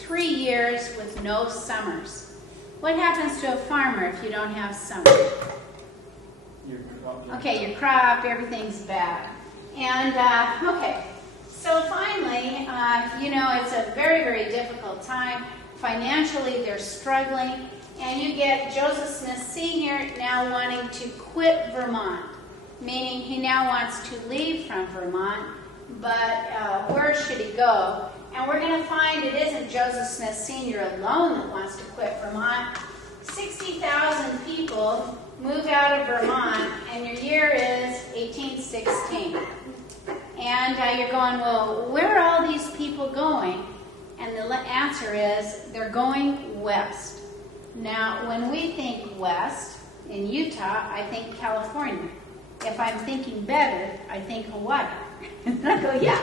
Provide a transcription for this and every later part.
3 years with no summers. What happens to a farmer if you don't have summer? Okay, your crop, everything's bad. And, okay, so finally, you know, it's a very, very difficult time. Financially, they're struggling. And you get Joseph Smith Sr. now wanting to quit Vermont, meaning he now wants to leave from Vermont, but where should he go? And we're going to find it isn't Joseph Smith Sr. alone that wants to quit Vermont. 60,000 people move out of Vermont, and your year is 1816. And you're going, well, where are all these people going? And the answer is they're going west. Now, when we think west, in Utah, I think California. If I'm thinking better, I think Hawaii. And I go, yeah,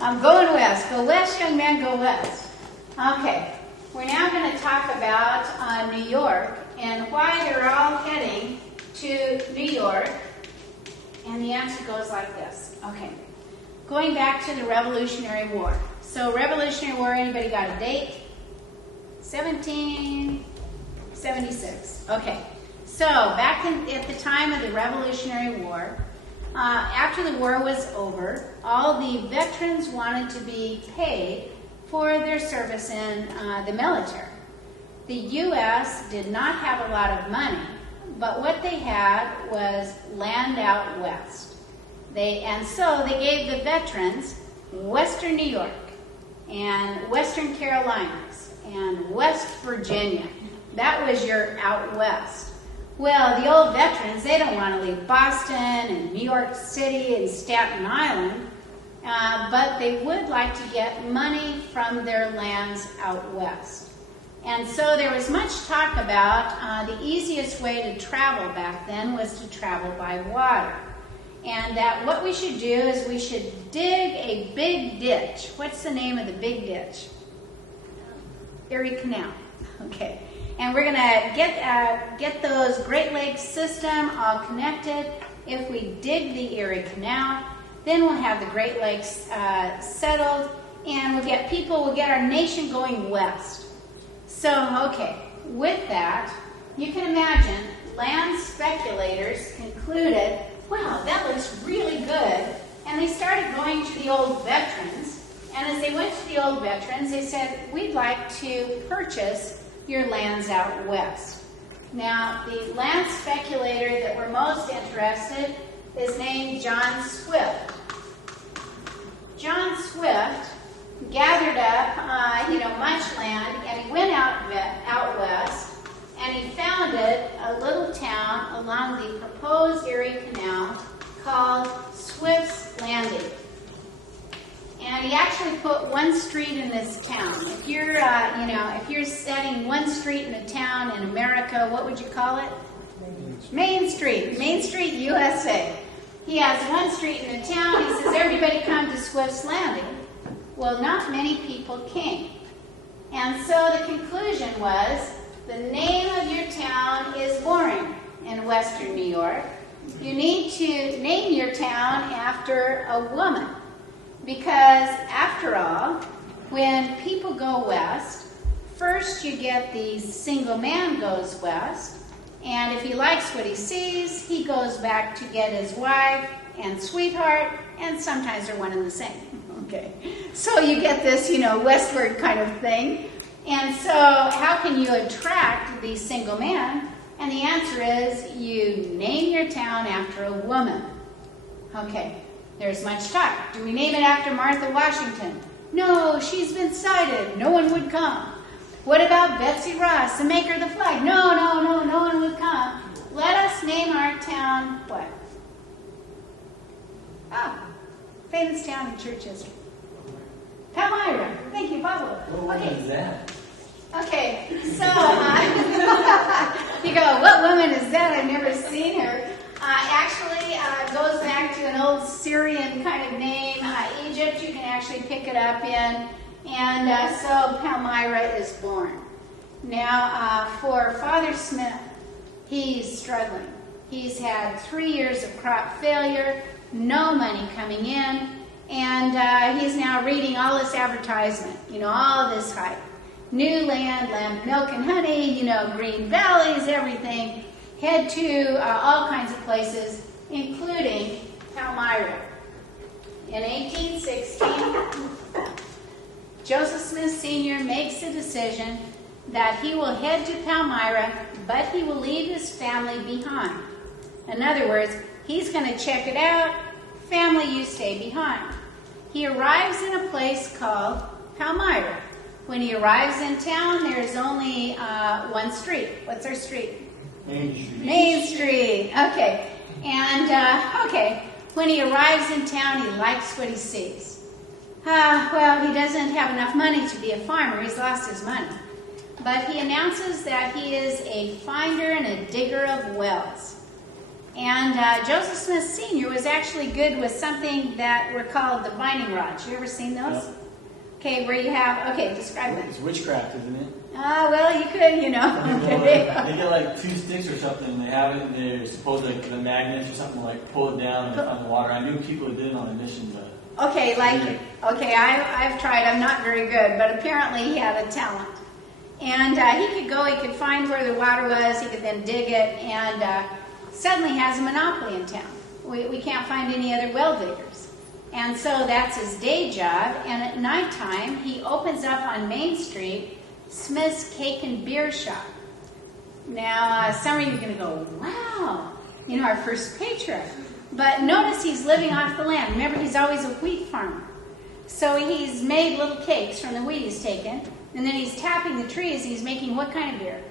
I'm going west. Go west, young man, go west. Okay, we're now going to talk about New York and why they're all heading to New York. And the answer goes like this. Okay, going back to the Revolutionary War. So Revolutionary War, anybody got a date? 1776. Okay, so back at the time of the Revolutionary War, after the war was over, all the veterans wanted to be paid for their service in the military. The U.S. did not have a lot of money, but what they had was land out west. And so they gave the veterans Western New York and Western Carolinas and West Virginia. That was your out west. Well, the old veterans, they don't want to leave Boston and New York City and Staten Island, but they would like to get money from their lands out west. And so there was much talk about the easiest way to travel back then was to travel by water. And that what we should do is we should dig a big ditch. What's the name of the big ditch? Erie Canal. Okay. And we're going to get those Great Lakes system all connected. If we dig the Erie Canal, then we'll have the Great Lakes settled, and we'll get our nation going west. So, okay, with that, you can imagine land speculators concluded, wow, that looks really good. And they started going to the old veterans. And as they went to the old veterans, they said, we'd like to purchase your lands out west. Now, the land speculator that we're most interested is named John Swift. John Swift gathered up, much land, and he went out west, and he founded a little town along the proposed Erie Canal called Swift's Landing. And he actually put one street in this town. If you're, if you're setting one street in a town in America, what would you call it? Main Street. Main Street, USA. He has one street in the town. He says, everybody come to Swift's Landing. Well, not many people came. And so the conclusion was, the name of your town is boring in Western New York. You need to name your town after a woman. Because, after all, when people go west, first you get the single man goes west, and if he likes what he sees, he goes back to get his wife and sweetheart, and sometimes they're one and the same. Okay, so you get this, westward kind of thing. And so how can you attract the single man? And the answer is you name your town after a woman. Okay. There's much talk. Do we name it after Martha Washington? No, she's been cited. No one would come. What about Betsy Ross, the maker of the flag? No one would come. Let us name our town what? Famous town in church history. Palmyra. Thank you, Pablo. What woman is that? Okay, so you go, what woman is that? I've never seen her. Actually, goes back to an old Syrian kind of name. Egypt, you can actually pick it up in. And so Palmyra is born. Now, for Father Smith, he's struggling. He's had 3 years of crop failure, no money coming in, And he's now reading all this advertisement, all this hype. New land, land, milk and honey, green valleys, everything. Head to all kinds of places, including Palmyra. In 1816, Joseph Smith Sr. makes a decision that he will head to Palmyra, but he will leave his family behind. In other words, he's going to check it out. Family, you stay behind. He arrives in a place called Palmyra. When he arrives in town, there's only one street. What's our street? Main Street. Main Street. Okay. And, when he arrives in town, he likes what he sees. Well, he doesn't have enough money to be a farmer. He's lost his money. But he announces that he is a finder and a digger of wells. And Joseph Smith Sr. was actually good with something that were called the binding rods. You ever seen those? Yep. Okay, where you have, describe them. It's witchcraft, isn't it? Well, you could, They get like 2 sticks or something, they have it, and they're supposed to, like, the magnets or something, like, pull it down on the water. I knew people who did it on a mission, but... I've tried, I'm not very good, but apparently he had a talent. And he could find where the water was, he could then dig it, and suddenly has a monopoly in town. We can't find any other well diggers. And so that's his day job, and at nighttime, he opens up on Main Street Smith's Cake and Beer Shop. Now, some of you are going to go, wow, our first patriarch. But notice he's living off the land. Remember, he's always a wheat farmer. So he's made little cakes from the wheat he's taken, and then he's tapping the trees, and he's making what kind of beer?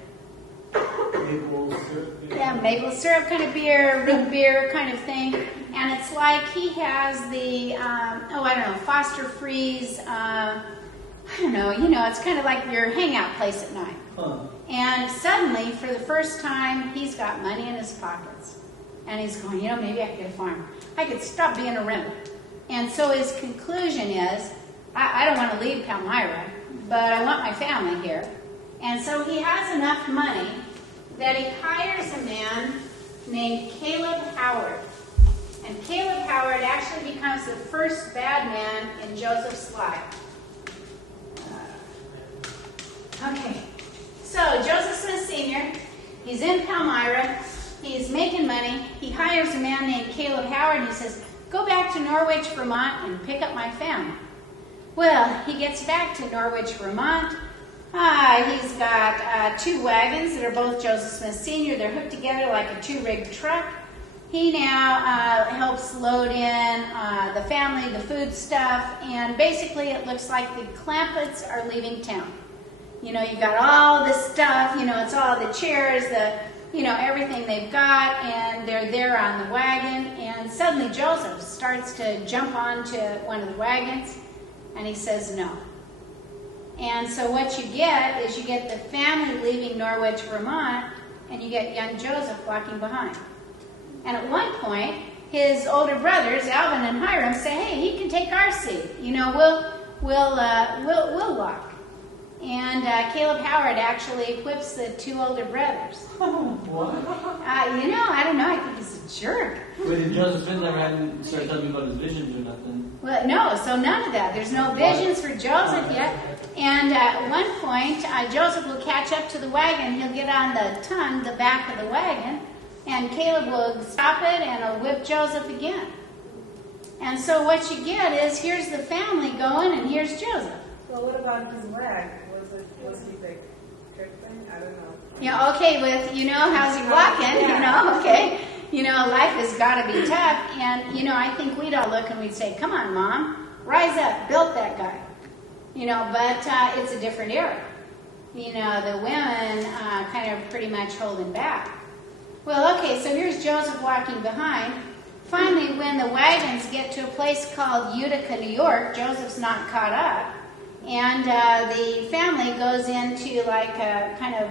Maple syrup beer. Yeah, maple syrup kind of beer, root beer kind of thing. And it's like he has the, Foster Freeze, it's kind of like your hangout place at night. Huh. And suddenly, for the first time, he's got money in his pockets. And he's going, maybe I could get a farm. I could stop being a renter. And so his conclusion is, I don't want to leave Palmyra, but I want my family here. And so he has enough money that he hires a man named Caleb Howard. And Caleb Howard actually becomes the first bad man in Joseph's life. So Joseph Smith Sr., he's in Palmyra, he's making money, he hires a man named Caleb Howard, and he says, go back to Norwich, Vermont, and pick up my family. Well, he gets back to Norwich, Vermont. He's got 2 wagons that are both Joseph Smith Sr. They're hooked together like a 2-rig truck. He now helps load in the family, the food stuff, and basically it looks like the Clampetts are leaving town. You've got all this stuff, it's all the chairs, everything they've got, and they're there on the wagon, and suddenly Joseph starts to jump onto one of the wagons, and he says no. And so what you get is you get the family leaving Norwich, Vermont, and you get young Joseph walking behind. And at one point, his older brothers, Alvin and Hiram, say, hey, he can take our seat. We'll walk. And Caleb Howard actually whips the 2 older brothers. What? I don't know. I think he's a jerk. Wait, did Joseph Smith never hadn't started telling me about his visions or nothing? Well, no, so none of that. There's no visions for Joseph yet. And at one point, Joseph will catch up to the wagon. He'll get on the back of the wagon, and Caleb will stop it and he'll whip Joseph again. And so what you get is, here's the family going, and here's Joseph. Well, what about his leg? Was he like tripping? I don't know. How's he walking? Okay. Life has got to be tough. And, I think we'd all look and we'd say, come on, Mom, rise up, build that guy. But it's a different era. The women kind of pretty much holding back. Well, okay, so here's Joseph walking behind. Finally, when the wagons get to a place called Utica, New York, Joseph's not caught up. And the family goes into like a kind of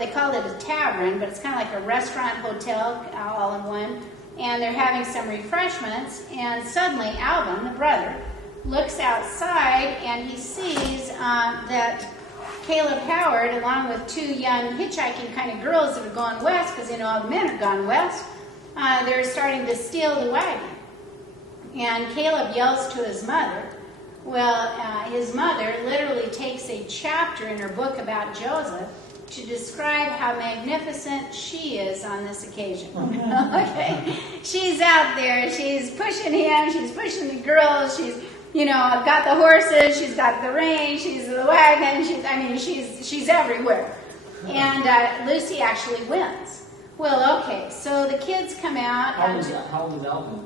they call it a tavern, but it's kind of like a restaurant, hotel, all in one. And they're having some refreshments, and suddenly Alvin, the brother, looks outside and he sees that Caleb Howard, along with 2 young hitchhiking kind of girls that are going west, because all the men are gone west, they're starting to steal the wagon. And Caleb yells to his mother. Well, his mother literally takes a chapter in her book about Joseph to describe how magnificent she is on this occasion. Okay, she's out there, she's pushing him, she's pushing the girls, she's, got the horses, she's got the reins, she's the wagon, she's everywhere. And Lucy actually wins. Well, okay, so the kids come out. How old is Alvin?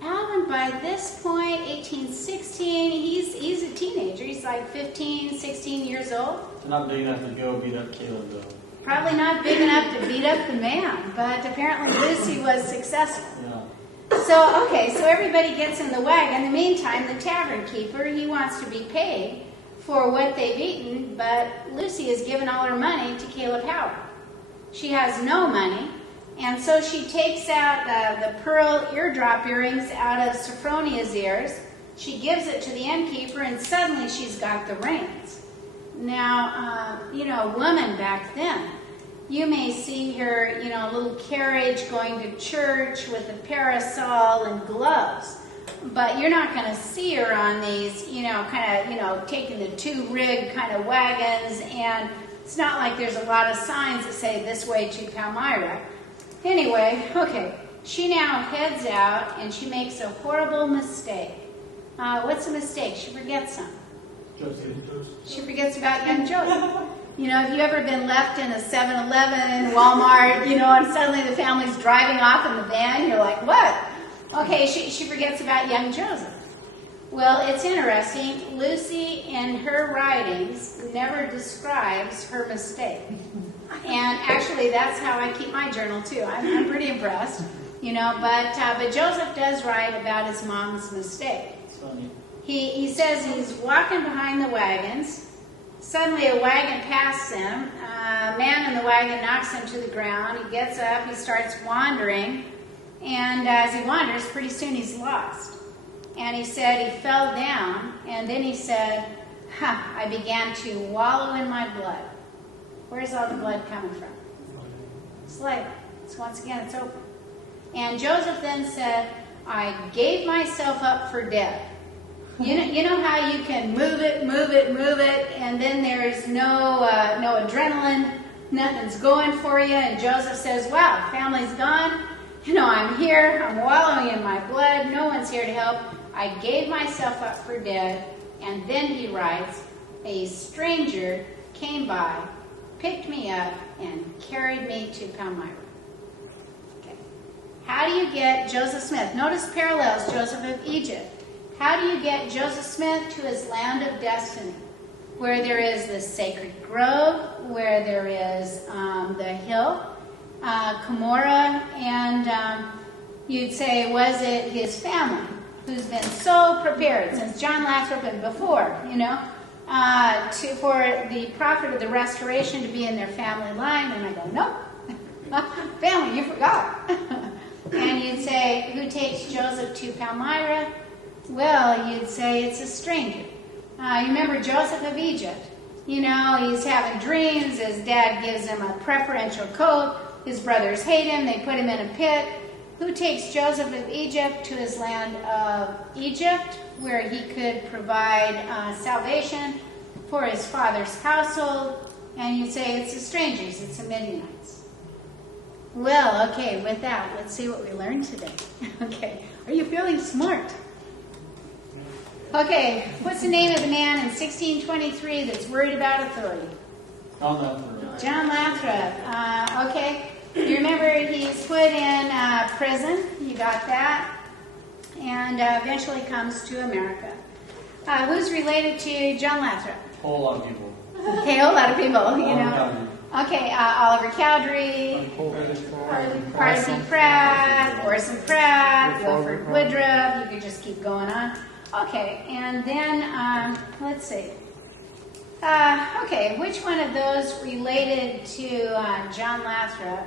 Alvin, by this point, 18, 16, he's a teenager. He's like 15, 16 years old. So not big enough to go beat up Caleb, though. Probably not big enough to beat up the man, but apparently Lucy was successful. Yeah. So everybody gets in the wagon. In the meantime, the tavern keeper, he wants to be paid for what they've eaten, but Lucy has given all her money to Caleb Howard. She has no money. And so she takes out the pearl eardrop earrings out of Sophronia's ears. She gives it to the innkeeper, and suddenly she's got the reins. Now, a woman back then, you may see her, a little carriage going to church with a parasol and gloves. But you're not going to see her on these, taking the two-rig kind of wagons. And it's not like there's a lot of signs that say this way to Palmyra. Anyway, okay, she now heads out and she makes a horrible mistake. What's the mistake? She forgets something. She forgets about young Joseph. Have you ever been left in a 7-Eleven, Walmart, and suddenly the family's driving off in the van? You're like, what? Okay, she forgets about young Joseph. Well, it's interesting. Lucy, in her writings, never describes her mistake. And actually, that's how I keep my journal, too. I'm pretty impressed, but Joseph does write about his mom's mistake. It's funny. He says he's walking behind the wagons. Suddenly, a wagon passes him. A man in the wagon knocks him to the ground. He gets up. He starts wandering. And as he wanders, pretty soon he's lost. And he said he fell down. And then he said, I began to wallow in my blood. Where's all the blood coming from? Slave. So once again, it's open. And Joseph then said, I gave myself up for dead. You know how you can move it, and then there's no adrenaline, nothing's going for you, and Joseph says, wow, family's gone, I'm here, I'm wallowing in my blood, no one's here to help, I gave myself up for dead. And then he writes, a stranger came by, picked me up, and carried me to Palmyra. Okay. How do you get Joseph Smith? Notice parallels, Joseph of Egypt. How do you get Joseph Smith to his land of destiny? Where there is the sacred grove, where there is the hill, Cumorah, and you'd say, was it his family who's been so prepared since John Lathrop and before, for the prophet of the restoration to be in their family line? And I go, nope, family, you forgot. And you'd say, who takes Joseph to Palmyra? Well, you'd say it's a stranger. You remember Joseph of Egypt. He's having dreams. His dad gives him a preferential coat. His brothers hate him. They put him in a pit. Who takes Joseph of Egypt to his land of Egypt, where he could provide salvation for his father's household? And you'd say it's the strangers. It's the Midianites. Well, okay, with that, let's see what we learned today. Okay, are you feeling smart? Okay, what's the name of the man in 1623 that's worried about authority? John Lathrop. John Lathrop. Okay, you remember he's put in prison. You got that. And eventually comes to America. Who's related to John Lathrop? A whole lot of people. Okay, a whole lot of people, Okay, Oliver Cowdery, Parsi Pratt, Orson Pratt, Wilford Woodruff. You could just keep going on. Okay, and then, let's see. Okay, which one of those related to John Lathrop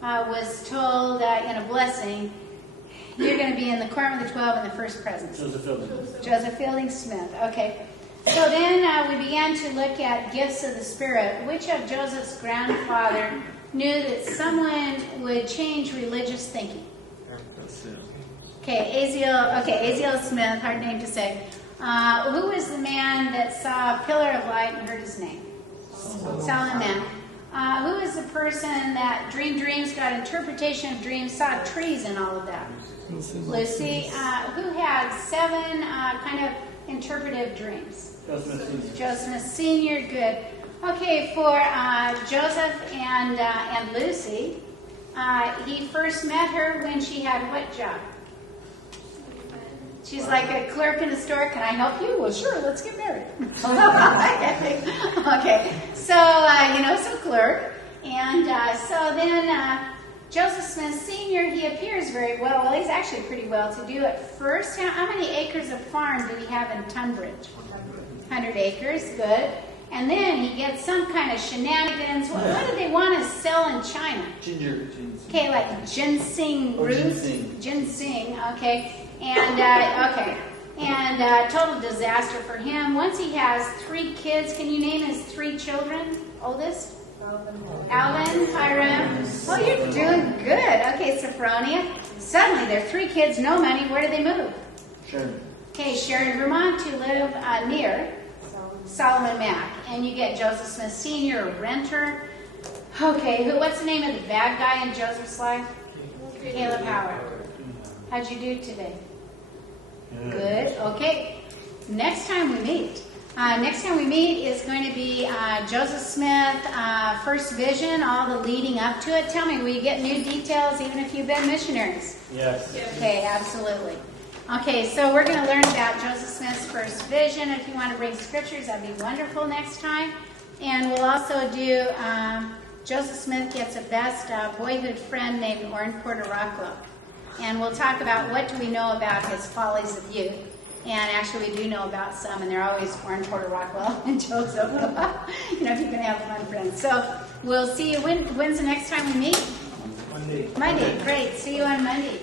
was told in a blessing, you're going to be in the quorum of the 12 in the first presence? Joseph Fielding Smith. Okay. So then we began to look at gifts of the Spirit. Which of Joseph's grandfather knew that someone would change religious thinking? Aziel Smith, hard name to say. Who was the man that saw a pillar of light and heard his name? Solomon. Who is the person that dreamed dreams, got interpretation of dreams, saw trees and all of that? Lucy. Who had 7 kind of interpretive dreams? Joseph Senior. Good. Okay, for Joseph and Lucy, he first met her when she had what job? She's like a clerk in a store. Can I help you? Well, sure. Let's get married. Okay. So, so clerk. And so then Joseph Smith Sr., he appears very well. Well, he's actually pretty well to do at first. How many acres of farm do we have in Tunbridge? 100 acres. Good. And then he gets some kind of shenanigans. What do they want to sell in China? Ginseng. Okay, like ginseng root. Ginseng. Okay. And total disaster for him. Once he has 3 kids, can you name his 3 children? Oldest? Alvin, Hiram. Oh, you're doing good. Okay, Sophronia. Suddenly, there are 3 kids, no money. Where do they move? Sharon. Okay, Sharon, Vermont, to live near Solomon Mack. And you get Joseph Smith Sr., a renter. Okay, what's the name of the bad guy in Joseph's life? Caleb Howard. How'd you do today? Good. Okay. Next time we meet is going to be Joseph Smith, first vision, all the leading up to it. Tell me, will you get new details even if you've been missionaries? Yes. Okay, absolutely. Okay, so we're going to learn about Joseph Smith's first vision. If you want to bring scriptures, that'd be wonderful next time. And we'll also do Joseph Smith gets a best boyhood friend named Orrin Porter Rockwell. And we'll talk about what do we know about his follies of youth. And actually we do know about some, and they're always Orrin Porter Rockwell and Joseph. If you can have fun friends. So we'll see you. When's the next time we meet? Monday. Monday. Great. See you on Monday.